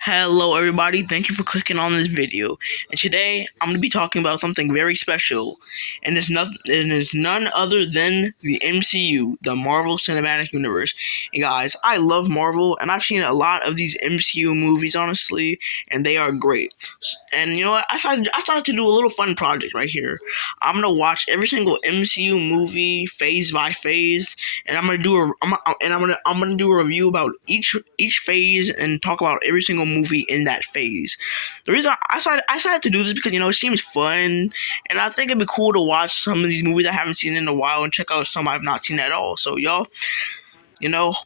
Hello everybody, thank you for clicking on this video. And today I'm going to be talking about something very special. And it's none other than the MCU, the Marvel Cinematic Universe. And guys, I love Marvel and I've seen a lot of these MCU movies honestly, and they are great. And you know what? I started to do a little fun project right here. I'm going to watch every single MCU movie phase by phase, and I'm gonna do a review about each phase and talk about every single movie in that phase. The reason I decided to do this because it seems fun, and I think it'd be cool to watch some of these movies I haven't seen in a while and check out some I've not seen at all. So y'all,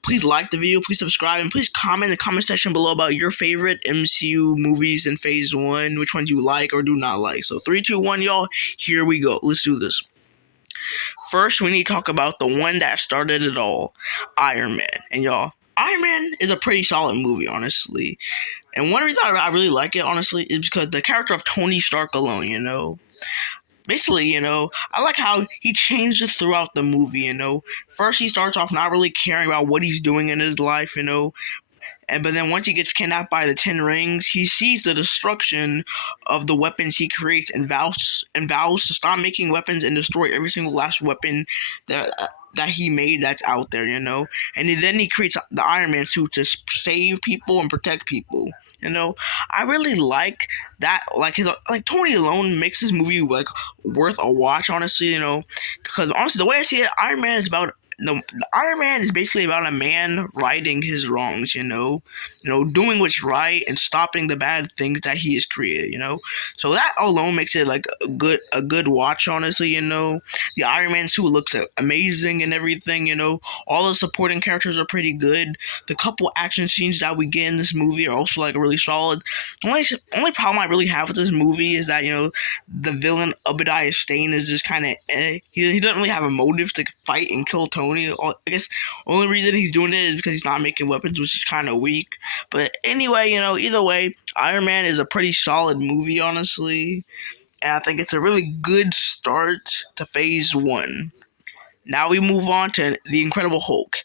please like the video, please subscribe, and please comment in the comment section below about your favorite MCU movies in Phase One, which ones you like or do not like. So 3, 2, 1, y'all, here we go. Let's do this. First, we need to talk about the one that started it all, Iron Man. And y'all, Iron Man is a pretty solid movie, honestly. And one reason I really like it, honestly, is because the character of Tony Stark alone. Basically, I like how he changes throughout the movie. First, he starts off not really caring about what he's doing in his life. But then once he gets kidnapped by the Ten Rings, he sees the destruction of the weapons he creates and vows to stop making weapons and destroy every single last weapon that he made that's out there. And then he creates the Iron Man suit to save people and protect people. I really like that. Like Tony alone makes this movie like worth a watch, honestly. Because honestly, the way I see it, the Iron Man is basically about a man righting his wrongs, doing what's right and stopping the bad things that he has created. So that alone makes it like a good watch, honestly. The Iron Man suit looks amazing and everything. All the supporting characters are pretty good. The couple action scenes that we get in this movie are also like really solid. Only problem I really have with this movie is that the villain Obadiah Stane is just kind of he doesn't really have a motive to fight and kill Tony. I guess the only reason he's doing it is because he's not making weapons, which is kind of weak. But anyway, either way, Iron Man is a pretty solid movie, honestly. And I think it's a really good start to Phase 1. Now we move on to The Incredible Hulk.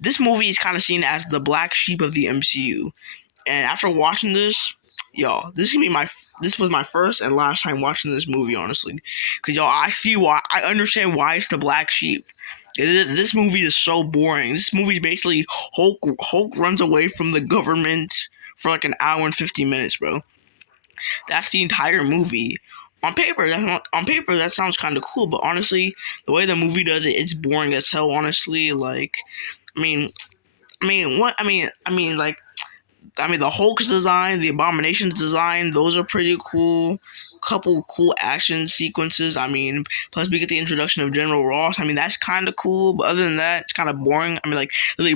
This movie is kind of seen as the black sheep of the MCU. And after watching this, y'all, this was my first and last time watching this movie, honestly. Because, y'all, I understand why it's the black sheep. This movie is so boring. This movie is basically Hulk runs away from the government for like an hour and 50 minutes, bro. That's the entire movie. On paper, that sounds kind of cool, but honestly, the way the movie does it, it's boring as hell. Honestly, like, I mean, the Hulk's design, the Abomination's design, those are pretty cool. Couple cool action sequences. Plus we get the introduction of General Ross. That's kind of cool, but other than that, it's kind of boring. Like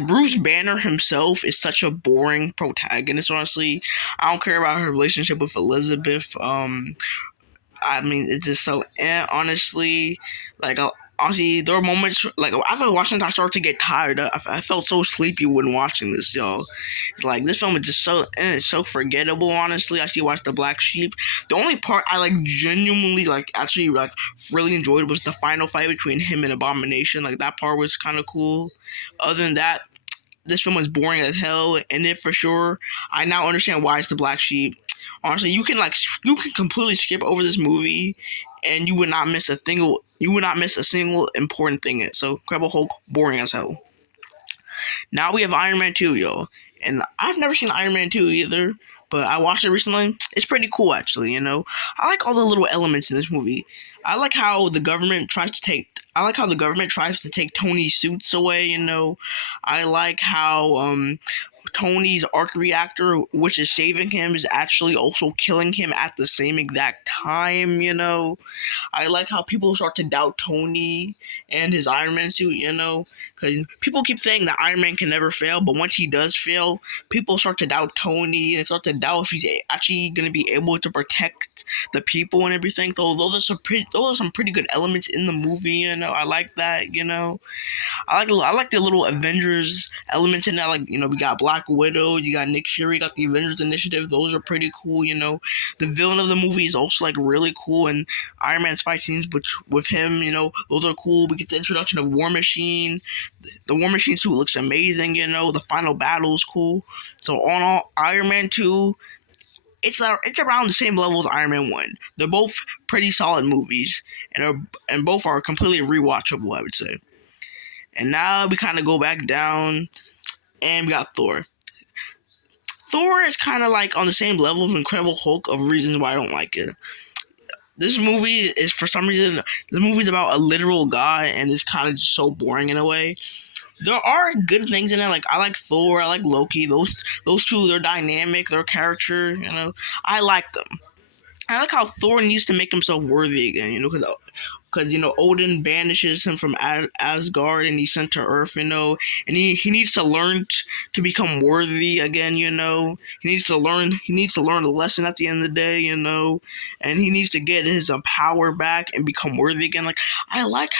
Bruce Banner himself is such a boring protagonist. Honestly, I don't care about her relationship with Elizabeth. It's just so honestly, like honestly, there were moments like after watching it, I started to get tired. I felt so sleepy when watching this, y'all. Like this film is just it's so forgettable. Honestly, I still watched The Black Sheep. The only part I genuinely actually really enjoyed was the final fight between him and Abomination. Like that part was kind of cool. Other than that, this film was boring as hell, and it for sure. I now understand why it's The Black Sheep. Honestly, you can completely skip over this movie, and you would not miss a single important thing in it. So, Incredible Hulk, boring as hell. Now we have Iron Man 2, yo. And I've never seen Iron Man 2 either, but I watched it recently. It's pretty cool, actually. I like all the little elements in this movie. I like how the government tries to take Tony's suits away. I like how Tony's arc reactor, which is saving him, is actually also killing him at the same exact time. I like how people start to doubt Tony and his Iron Man suit. Because people keep saying that Iron Man can never fail, but once he does fail, people start to doubt Tony and start to doubt if he's actually going to be able to protect the people and everything. So those are some pretty good elements in the movie. I like that. I like the little Avengers elements in that. We got Black Widow, you got Nick Fury, you got the Avengers Initiative. Those are pretty cool. The villain of the movie is also like really cool, and Iron Man's fight scenes with him, those are cool. We get the introduction of War Machine. The War Machine suit looks amazing. The final battle is cool. So on all, Iron Man 2, it's around the same level as Iron Man 1. They're both pretty solid movies, and both are completely rewatchable, I would say. And now we kind of go back down, and we got Thor. Thor is kind of like on the same level of Incredible Hulk of reasons why I don't like it. This movie is, for some reason, the movie's about a literal guy, and it's kind of just so boring in a way. There are good things in it. Like, I like Thor, I like Loki. Those two, they're dynamic, their character, I like them. I like how Thor needs to make himself worthy again, because Odin banishes him from Asgard and he's sent to Earth, and he needs to learn to become worthy again, He needs to learn a lesson at the end of the day, and he needs to get his power back and become worthy again. Like, I kind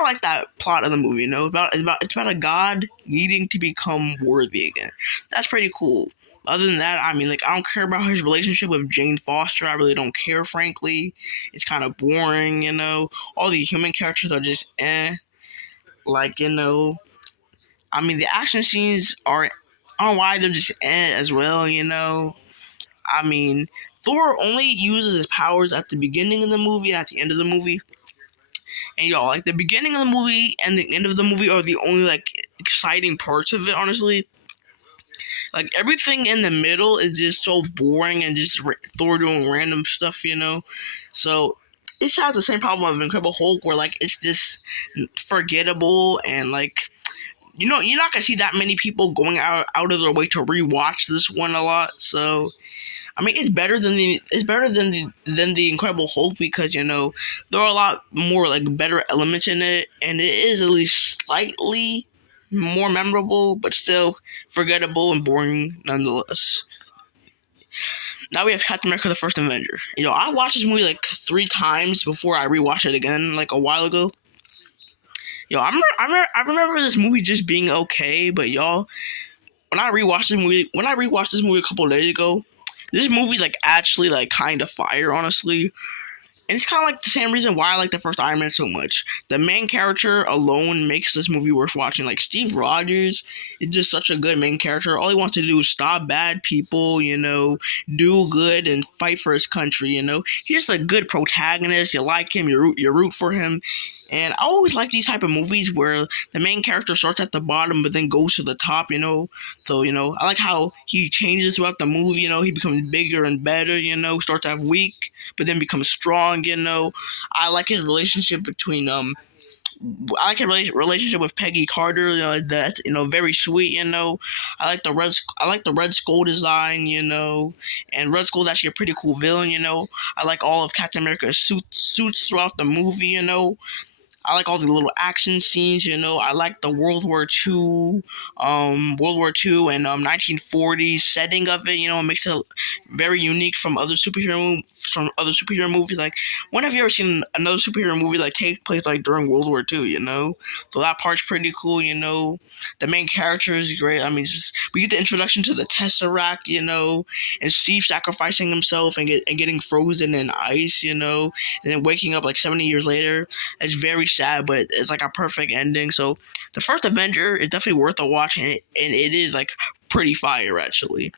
of like that plot of the movie, it's about a god needing to become worthy again. That's pretty cool. Other than that, I don't care about his relationship with Jane Foster. I really don't care, frankly. It's kind of boring, All the human characters are just Like, the action scenes are, I don't know why they're just as well, Thor only uses his powers at the beginning of the movie and at the end of the movie. And like, the beginning of the movie and the end of the movie are the only, like, exciting parts of it, honestly. Like, everything in the middle is just so boring and just Thor doing random stuff, So, it has the same problem of Incredible Hulk, where, like, it's just forgettable, and, like, you're not gonna see that many people going out of their way to rewatch this one a lot. So, it's better than the Incredible Hulk, because there are a lot more, like, better elements in it, and it is at least slightly more memorable, but still forgettable and boring nonetheless. Now we have Captain America: The First Avenger. I watched this movie like 3 times before I rewatched it again, like, a while ago. I remember this movie just being okay, but when I rewatched this movie a couple of days ago, this movie, like, actually, like, kind of fire, honestly. And it's kind of like the same reason why I like the first Iron Man so much. The main character alone makes this movie worth watching. Like, Steve Rogers is just such a good main character. All he wants to do is stop bad people, do good and fight for his country, He's just a good protagonist. You like him, you root for him. And I always like these type of movies where the main character starts at the bottom but then goes to the top, So, I like how he changes throughout the movie, he becomes bigger and better, starts out weak but then becomes strong. I like his relationship between I like his relationship with Peggy Carter. That's very sweet. I like the Red Skull design. And Red Skull is actually a pretty cool villain. I like all of Captain America's suits throughout the movie. I like all the little action scenes, I like the World War II and 1940s setting of it. It makes it very unique from other superhero movies. Like, when have you ever seen another superhero movie like take place like during World War II? So that part's pretty cool. The main character is great. We get the introduction to the Tesseract, and Steve sacrificing himself and getting frozen in ice, and then waking up like 70 years later. It's very sad, but it's like a perfect ending. So the first Avenger is definitely worth a watch, and it is like pretty fire, actually.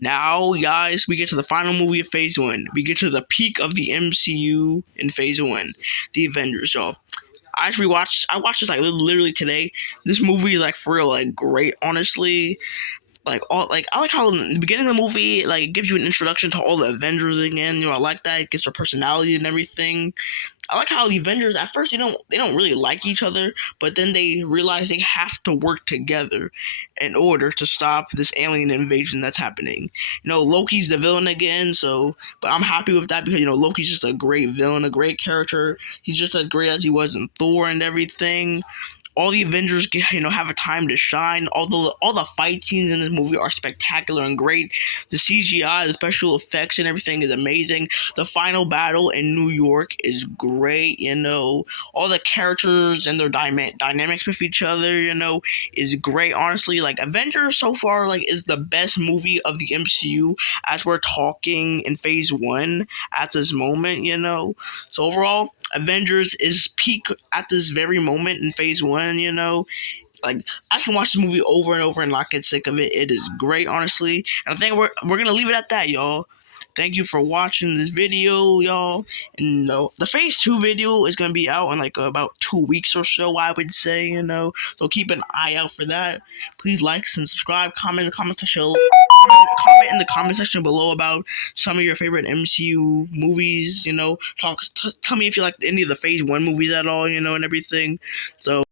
Now, guys, we get to the final movie of Phase 1. We get to the peak of the MCU in Phase 1, the Avengers, y'all. I watched this like literally today. This movie is like for real, like, great, honestly. I like how in the beginning of the movie, like, it gives you an introduction to all the Avengers again. I like that. It gets their personality and everything. I like how the Avengers, at first, they don't really like each other, but then they realize they have to work together in order to stop this alien invasion that's happening. Loki's the villain again, but I'm happy with that because, Loki's just a great villain, a great character. He's just as great as he was in Thor and everything. all the Avengers get, have a time to shine. All the fight scenes in this movie are spectacular and great. The CGI, the special effects, and everything is amazing. The final battle in New York is great. All the characters and their dynamics with each other, is great. Honestly, like Avengers so far, like is the best movie of the MCU as we're talking in Phase 1 at this moment. So overall, Avengers is peak at this very moment in Phase 1. Like I can watch this movie over and over and not get sick of it. It is great, honestly. And I think we're gonna leave it at that, y'all. Thank you for watching this video, y'all. And the Phase 2 video is gonna be out in like about 2 weeks or so, I would say. So keep an eye out for that. Please like and subscribe. Comment in the comment section. Comment in the comment section below about some of your favorite MCU movies. Tell me if you like any of the Phase 1 movies at all. And everything. So